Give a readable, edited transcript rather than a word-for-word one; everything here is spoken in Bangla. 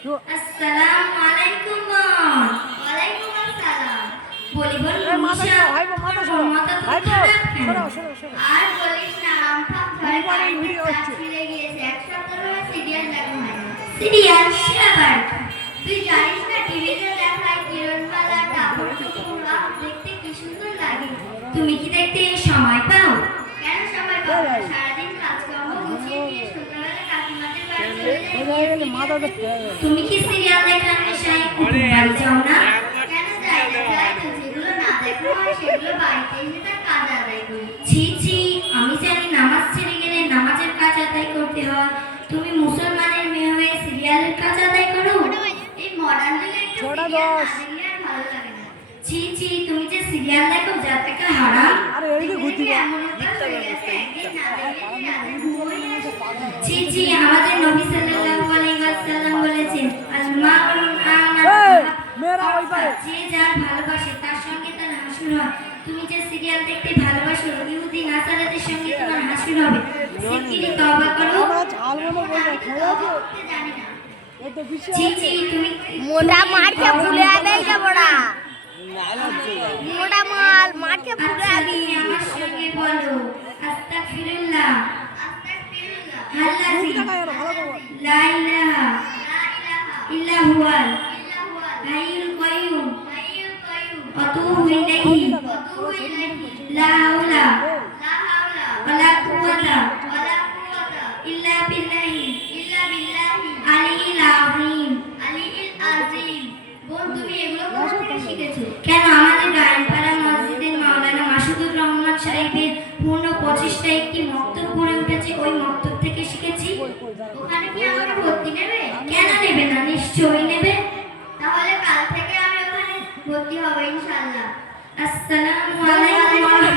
আসসালামু আলাইকুম বোন। ওয়ালাইকুম আসসালাম। বলি বোন মুনিশা, মাথা তো খারাপ কেন? আর বলিস না, আমফান ঝড়ে কারেন্টের তার ছিঁড়ে গিয়েছে। এক সপ্তাহ ধরে সিরিয়াল দেখা হয়নি। সিরিয়াল সে আবার কি? তুই জানিস না টিভিতে দেখায় কিরণমালা টাপুর টুপুর, দেখতে কি সুন্দর লাগে। তুমি কি দেখতে সময় পাও? কেন সময় পাও না? সারাদিন কাজকর্ম গুছিয়ে দিয়ে সন্ধ্যাবেলা কাকিমাদের বাড়ি চলে যাই। তুমি কি সিরিয়াল দেখার নেশায় কুকুর বাড়ি যাও না? কেন যাই না? যাই তো, যেগুলো না দেখা হয় সেগুলো বাড়িতে এসে তার কাজ আদায় করি। ছি ছি, আমি জানি নামাজ ছেড়ে গেলে নামাজের কাজ আদায় করতে হয়। তুমি মুসলমানের মেয়ে হয়ে সিরিয়ালের কাজ আদায় করো? এই মডার্ন যুগে একটু সিরিয়াল না দেখলে আর ভালো লাগে না। ছি ছি, তুমি যে সিরিয়াল দেখো যা থেকে হারাম। এমন অভ্যাস হয়ে গেছে, একদিন না দেখলে কি রাতে ঘুমোই না আসে। ছি ছি, আমাদের নবী সাল্লাল্লাহু আলাইহি ওয়াসাল্লাম বলেছেন, আল মা'রুল যে যার ভালোবাসে তার সঙ্গে তার হাসুর হয়। তুমি যে সিরিয়াল দেখতে ভালোবাসো, ইহুদি নাসারাদের সঙ্গে তোমার হাসুর হবে। শিগগিরই তওবা করো। জানি না। ছি ছি, তুমি মোটা মারকে ভুলে আবেই যাব না। মোটা মাল মারকে ভুলে আবি। আমার সঙ্গে বলো, আস্তাগফিরুল্লাহ, আস্তাগফিরুল্লাহ, আল্লাযী লা ইলাহা ইল্লা হুয়াল হাইয়ুল কাইয়্যুম, আতুবু ইলাইহি, লা হাওলা ওয়ালা কুওয়াতা ইল্লা বিল্লাহি আলিয়্যিল আযীম। বোন, তুমি এগুলো কোথা থেকে শিখেছো? কেন, আমাদের গায়েনপাড়া মসজিদের মাওলানা মাসুদুর রহমান সাহেবের পূর্ণ প্রচেষ্টায় একটি মক্তব গড়ে উঠেছে, ওই মক্তব থেকে শিখেছি। ওখানে কি আমাকে ভর্তি নেবে? কেন নেবে না, নিশ্চয়ই নেবে। তাহলে কাল থেকে আমি ওখানে ভর্তি হব ইনশাআল্লাহ। আসসালামু আলাইকুম।